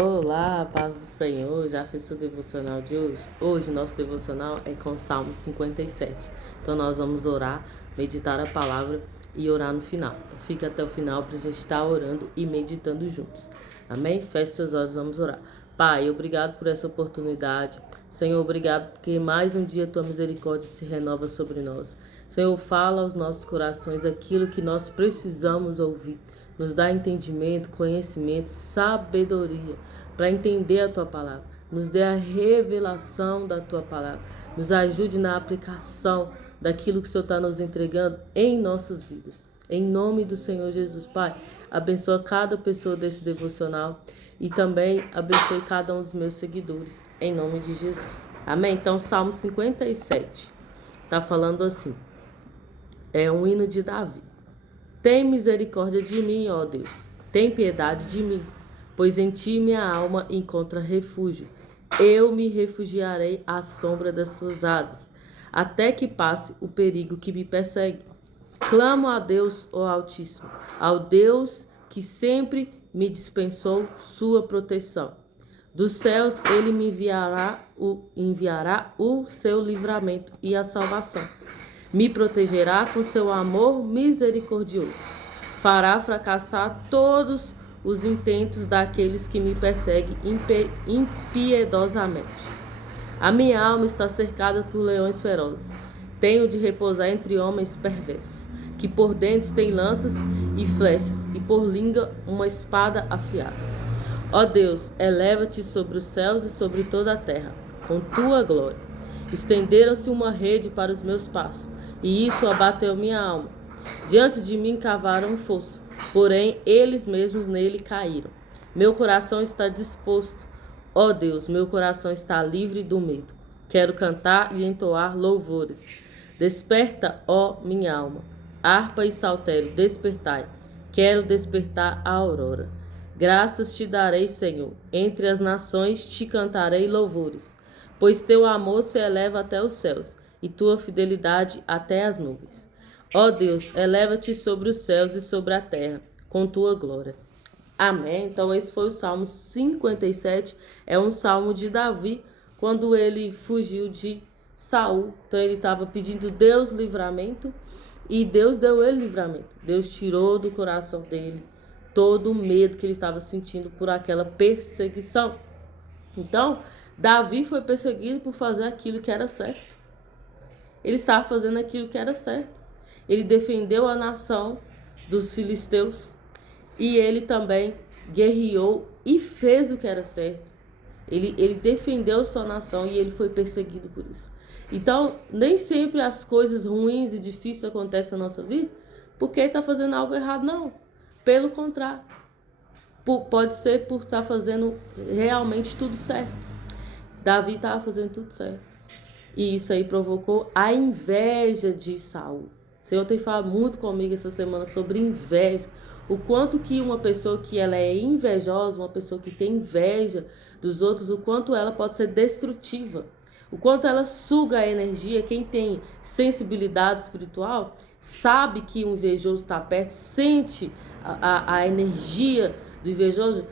Olá, paz do Senhor, já fiz o devocional de hoje? Hoje, nosso devocional é com Salmo 57. Então, nós vamos orar, meditar a palavra e orar no final. Então, fica até o final para a gente estar orando e meditando juntos. Amém? Feche seus olhos, vamos orar. Pai, obrigado por essa oportunidade. Senhor, obrigado porque mais um dia Tua misericórdia se renova sobre nós. Senhor, fala aos nossos corações aquilo que nós precisamos ouvir. Nos dá entendimento, conhecimento, sabedoria para entender a Tua palavra. Nos dê a revelação da Tua palavra. Nos ajude na aplicação daquilo que o Senhor está nos entregando em nossas vidas. Em nome do Senhor Jesus, Pai, abençoa cada pessoa desse devocional e também abençoe cada um dos meus seguidores, em nome de Jesus. Amém? Então, Salmo 57 está falando assim, é um hino de Davi. Tem misericórdia de mim, ó Deus, tem piedade de mim, pois em ti minha alma encontra refúgio. Eu me refugiarei à sombra das suas asas, até que passe o perigo que me persegue. Clamo a Deus, ó Altíssimo, ao Deus que sempre me dispensou sua proteção. Dos céus ele me enviará o seu livramento e a salvação. Me protegerá com seu amor misericordioso. Fará fracassar todos os intentos daqueles que me perseguem impiedosamente. A minha alma está cercada por leões ferozes. Tenho de repousar entre homens perversos, que por dentes têm lanças e flechas, e por língua uma espada afiada. Ó Deus, eleva-te sobre os céus e sobre toda a terra, com tua glória. Estenderam-se uma rede para os meus passos, e isso abateu minha alma. Diante de mim cavaram um fosso, porém eles mesmos nele caíram. Meu coração está disposto. Ó Deus, meu coração está livre do medo. Quero cantar e entoar louvores. Desperta, ó minha alma. Harpa e saltério, despertai. Quero despertar a aurora. Graças te darei, Senhor. Entre as nações te cantarei louvores. Pois teu amor se eleva até os céus, e tua fidelidade até as nuvens. Ó Deus, eleva-te sobre os céus e sobre a terra, com tua glória. Amém. Então esse foi o Salmo 57, é um salmo de Davi, quando ele fugiu de Saul. Então ele estava pedindo Deus livramento, e Deus deu ele livramento. Deus tirou do coração dele todo o medo que ele estava sentindo por aquela perseguição. Então, Davi foi perseguido por fazer aquilo que era certo. Ele estava fazendo aquilo que era certo. Ele defendeu a nação dos filisteus e ele também guerreou e fez o que era certo. Ele defendeu sua nação e ele foi perseguido por isso. Então, nem sempre as coisas ruins e difíceis acontecem na nossa vida porque ele está fazendo algo errado, não. Pelo contrário, pode ser por estar fazendo realmente tudo certo. Davi estava fazendo tudo certo. E isso aí provocou a inveja de Saul. O Senhor tem falado muito comigo essa semana sobre inveja. O quanto que uma pessoa que ela é invejosa, uma pessoa que tem inveja dos outros, o quanto ela pode ser destrutiva. O quanto ela suga a energia. Quem tem sensibilidade espiritual sabe que o invejoso está perto, sente a energia do invejoso.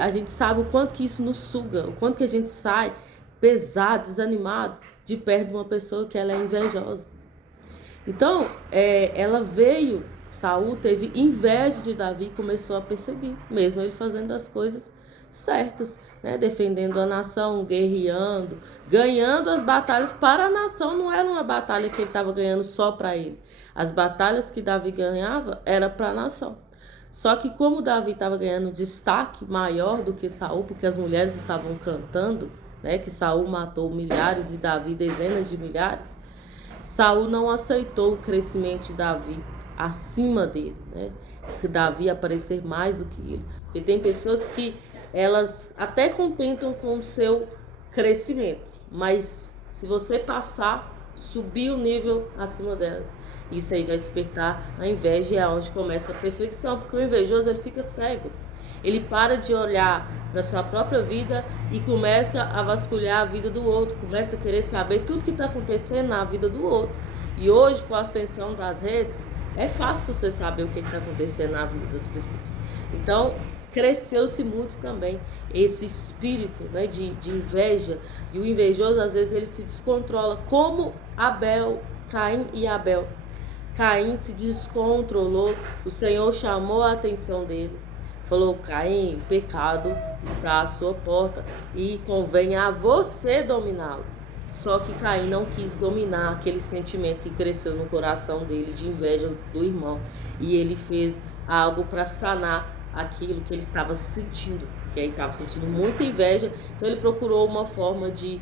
A gente sabe o quanto que isso nos suga, o quanto que a gente sai pesado, desanimado de perto de uma pessoa que ela é invejosa. Então, Saul teve inveja de Davi e começou a perseguir, mesmo ele fazendo as coisas certas, né? Defendendo a nação, guerreando, ganhando as batalhas para a nação. Não era uma batalha que ele estava ganhando só para ele. As batalhas que Davi ganhava era para a nação. Só que como Davi estava ganhando destaque maior do que Saul, porque as mulheres estavam cantando, né, que Saul matou milhares e Davi dezenas de milhares, Saul não aceitou o crescimento de Davi acima dele, né? Que Davi aparecer mais do que ele. Porque tem pessoas que elas até contentam com o seu crescimento, mas se você subir o nível acima delas, isso aí vai despertar a inveja, e é onde começa a perseguição, porque o invejoso ele fica cego. Ele para de olhar para a sua própria vida e começa a vasculhar a vida do outro, começa a querer saber tudo que está acontecendo na vida do outro. E hoje, com a ascensão das redes, é fácil você saber o que está acontecendo na vida das pessoas. Então, cresceu-se muito também esse espírito, né, de inveja. E o invejoso, às vezes, ele se descontrola, como Caim e Abel. Caim se descontrolou, o Senhor chamou a atenção dele. Falou: Caim, o pecado está à sua porta e convém a você dominá-lo. Só que Caim não quis dominar aquele sentimento que cresceu no coração dele de inveja do irmão. E ele fez algo para sanar aquilo que ele estava sentindo. Que aí estava sentindo muita inveja. Então ele procurou uma forma de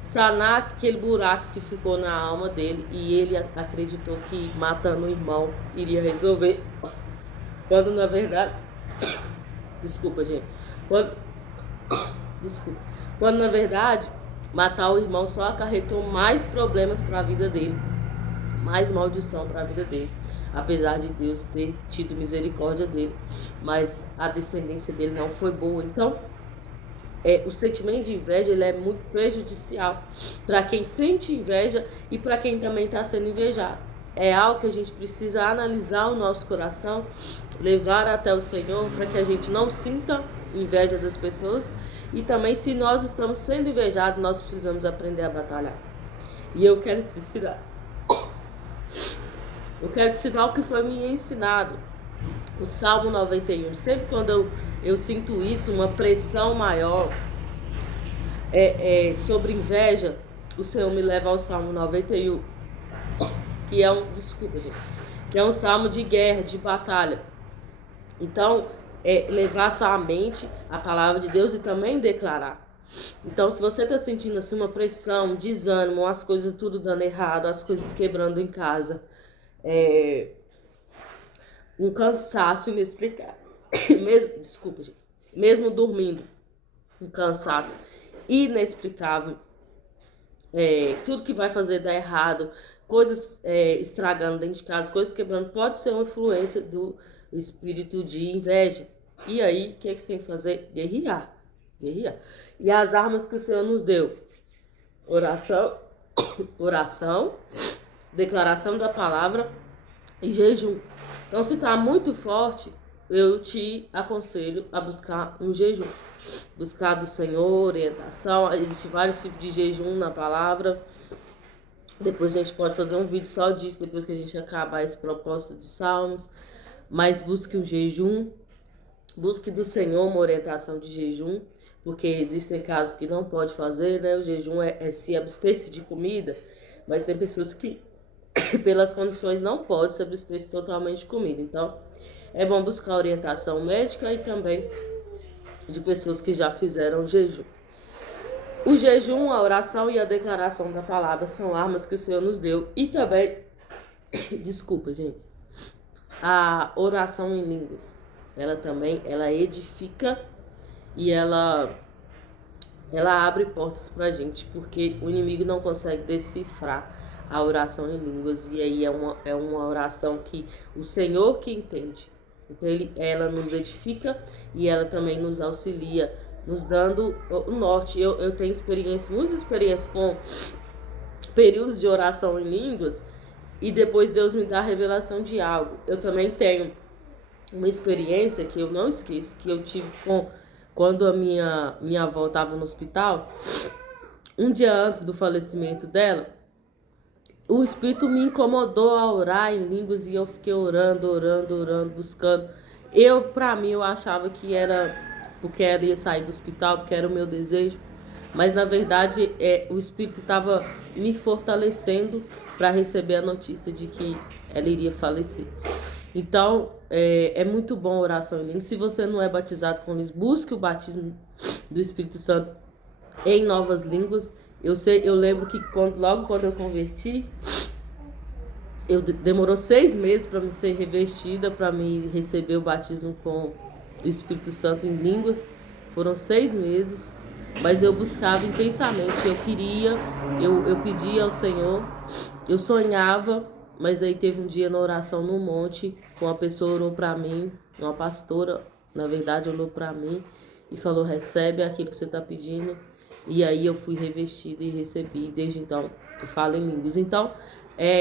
sanar aquele buraco que ficou na alma dele. E ele acreditou que matando o irmão iria resolver. Quando na verdade... Desculpa, gente. Quando na verdade, matar o irmão só acarretou mais problemas para a vida dele. Mais maldição para a vida dele. Apesar de Deus ter tido misericórdia dele. Mas a descendência dele não foi boa. Então, o sentimento de inveja ele é muito prejudicial para quem sente inveja e para quem também está sendo invejado. É algo que a gente precisa analisar o nosso coração, levar até o Senhor para que a gente não sinta inveja das pessoas. E também, se nós estamos sendo invejados, nós precisamos aprender a batalhar. E eu quero te ensinar. Eu quero te ensinar o que foi me ensinado. O Salmo 91. Sempre quando eu sinto isso, uma pressão maior sobre inveja, o Senhor me leva ao Salmo 91. Que é que é um salmo de guerra, de batalha. Então, levar sua mente à palavra de Deus e também declarar. Então, se você está sentindo assim uma pressão, desânimo, as coisas tudo dando errado, as coisas quebrando em casa, um cansaço inexplicável, mesmo dormindo, um cansaço inexplicável, tudo que vai fazer dar errado, coisas estragando dentro de casa, coisas quebrando, pode ser uma influência do espírito de inveja. E aí, o que você tem que fazer? Guerrear. E as armas que o Senhor nos deu: oração, declaração da palavra e jejum. Então, se está muito forte, eu te aconselho a buscar um jejum. Buscar do Senhor orientação. Existem vários tipos de jejum na palavra. Depois a gente pode fazer um vídeo só disso, depois que a gente acabar esse propósito de Salmos. Mas busque um jejum, busque do Senhor uma orientação de jejum, porque existem casos que não pode fazer, né? O jejum é se abster-se de comida, mas tem pessoas que, pelas condições, não podem se abster-se totalmente de comida. Então, é bom buscar orientação médica e também de pessoas que já fizeram jejum. O jejum, a oração e a declaração da palavra são armas que o Senhor nos deu. E também, desculpa, gente, a oração em línguas. Ela edifica e ela abre portas pra gente, porque o inimigo não consegue decifrar a oração em línguas. E aí é uma oração que o Senhor que entende. Então ela nos edifica e ela também nos auxilia, nos dando o norte. Eu tenho muitas experiências com períodos de oração em línguas e depois Deus me dá a revelação de algo. Eu também tenho uma experiência que eu não esqueço, que eu tive quando a minha avó estava no hospital. Um dia antes do falecimento dela, o Espírito me incomodou a orar em línguas e eu fiquei orando, buscando. Pra mim, eu achava que era porque ela ia sair do hospital, porque era o meu desejo. Mas, na verdade, o Espírito estava me fortalecendo para receber a notícia de que ela iria falecer. Então, é muito bom a oração em línguas. Se você não é batizado com línguas, busque o batismo do Espírito Santo em novas línguas. Eu lembro que logo quando eu converti, demorou 6 meses para me ser revestida, para me receber o batismo com o Espírito Santo em línguas. Foram 6 meses, mas eu buscava intensamente, eu pedia ao Senhor, eu sonhava, mas aí teve um dia na oração no monte, uma pessoa orou para mim, uma pastora, na verdade, orou para mim e falou: recebe aquilo que você está pedindo. E aí eu fui revestida e recebi, desde então eu falo em línguas. Então,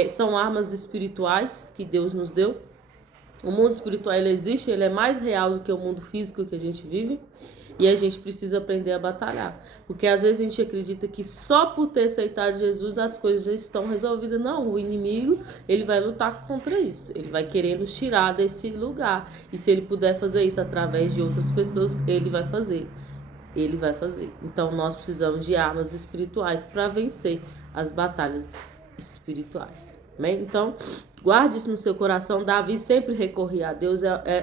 são armas espirituais que Deus nos deu. O mundo espiritual, ele existe, ele é mais real do que o mundo físico que a gente vive. E a gente precisa aprender a batalhar. Porque às vezes a gente acredita que só por ter aceitado Jesus as coisas já estão resolvidas. Não, o inimigo, ele vai lutar contra isso. Ele vai querer nos tirar desse lugar. E se ele puder fazer isso através de outras pessoas, ele vai fazer. Ele vai fazer. Então nós precisamos de armas espirituais para vencer as batalhas espirituais. Amém? Então, guarde isso no seu coração. Davi sempre recorria a Deus.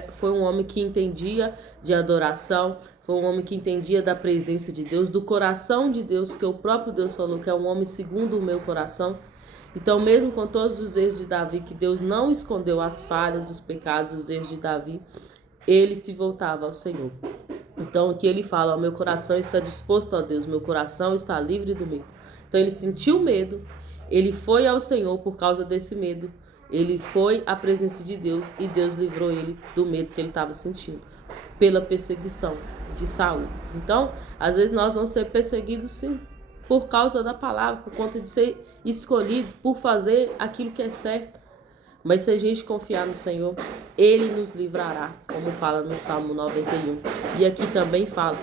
Foi um homem que entendia de adoração. Foi um homem que entendia da presença de Deus, do coração de Deus, que o próprio Deus falou que é um homem segundo o meu coração. Então, mesmo com todos os erros de Davi, que Deus não escondeu as falhas, os pecados, os erros de Davi, ele se voltava ao Senhor. Então, o que ele fala, o meu coração está disposto a Deus, meu coração está livre do medo. Então, ele sentiu medo, ele foi ao Senhor por causa desse medo, ele foi à presença de Deus e Deus livrou ele do medo que ele estava sentindo, pela perseguição de Saul. Então, às vezes nós vamos ser perseguidos sim, por causa da palavra, por conta de ser escolhido, por fazer aquilo que é certo. Mas se a gente confiar no Senhor, Ele nos livrará, como fala no Salmo 91. E aqui também fala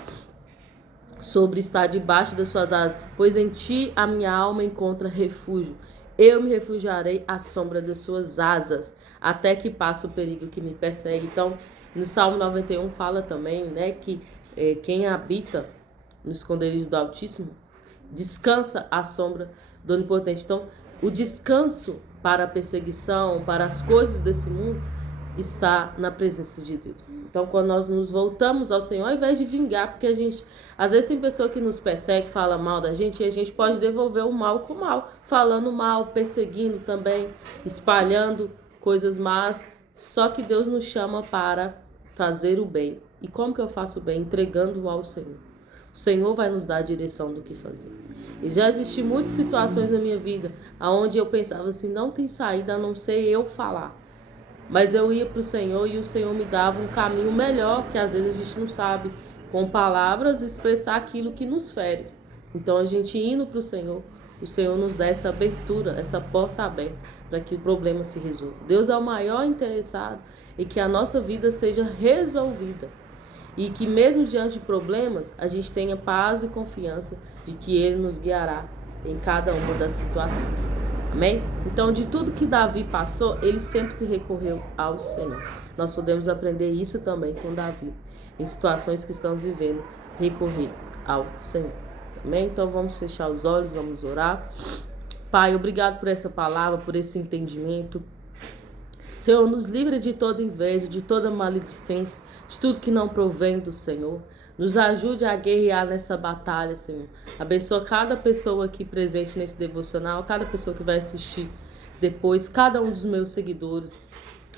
sobre estar debaixo das suas asas, pois em Ti a minha alma encontra refúgio. Eu me refugiarei à sombra das suas asas, até que passe o perigo que me persegue. Então, no Salmo 91 fala também, né, que quem habita no esconderijo do Altíssimo descansa à sombra do Onipotente. Então, o descanso para a perseguição, para as coisas desse mundo, está na presença de Deus. Então, quando nós nos voltamos ao Senhor, ao invés de vingar, porque a gente, às vezes tem pessoa que nos persegue, fala mal da gente, e a gente pode devolver o mal com o mal, falando mal, perseguindo também, espalhando coisas más, só que Deus nos chama para fazer o bem. E como que eu faço o bem? Entregando-o ao Senhor. O Senhor vai nos dar a direção do que fazer. E já existiram muitas situações na minha vida onde eu pensava assim, não tem saída a não ser eu falar. Mas eu ia para o Senhor e o Senhor me dava um caminho melhor, porque às vezes a gente não sabe, com palavras, expressar aquilo que nos fere. Então a gente indo para o Senhor nos dá essa abertura, essa porta aberta, para que o problema se resolva. Deus é o maior interessado em que a nossa vida seja resolvida. E que mesmo diante de problemas, a gente tenha paz e confiança de que Ele nos guiará em cada uma das situações. Amém? Então, de tudo que Davi passou, ele sempre se recorreu ao Senhor. Nós podemos aprender isso também com Davi. Em situações que estão vivendo, recorrer ao Senhor. Amém? Então, vamos fechar os olhos, vamos orar. Pai, obrigado por essa palavra, por esse entendimento. Senhor, nos livre de toda inveja, de toda maledicência, de tudo que não provém do Senhor. Nos ajude a guerrear nessa batalha, Senhor. Abençoa cada pessoa aqui presente nesse devocional, cada pessoa que vai assistir depois, cada um dos meus seguidores.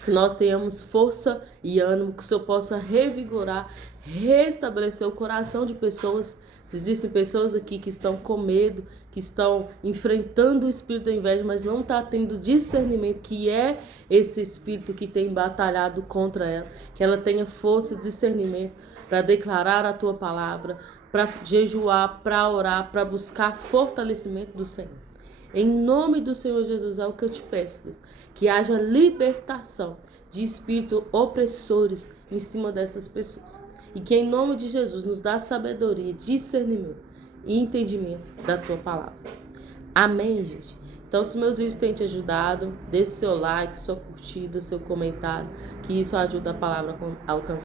Que nós tenhamos força e ânimo, que o Senhor possa revigorar, restabelecer o coração de pessoas. Se existem pessoas aqui que estão com medo, que estão enfrentando o espírito da inveja, mas não está tendo discernimento, que é esse espírito que tem batalhado contra ela, que ela tenha força e discernimento para declarar a tua palavra, para jejuar, para orar, para buscar fortalecimento do Senhor. Em nome do Senhor Jesus é o que eu te peço, Deus, que haja libertação de espíritos opressores em cima dessas pessoas. E que em nome de Jesus nos dá sabedoria, discernimento e entendimento da tua palavra. Amém, gente? Então, se meus vídeos têm te ajudado, deixe seu like, sua curtida, seu comentário, que isso ajuda a palavra a alcançar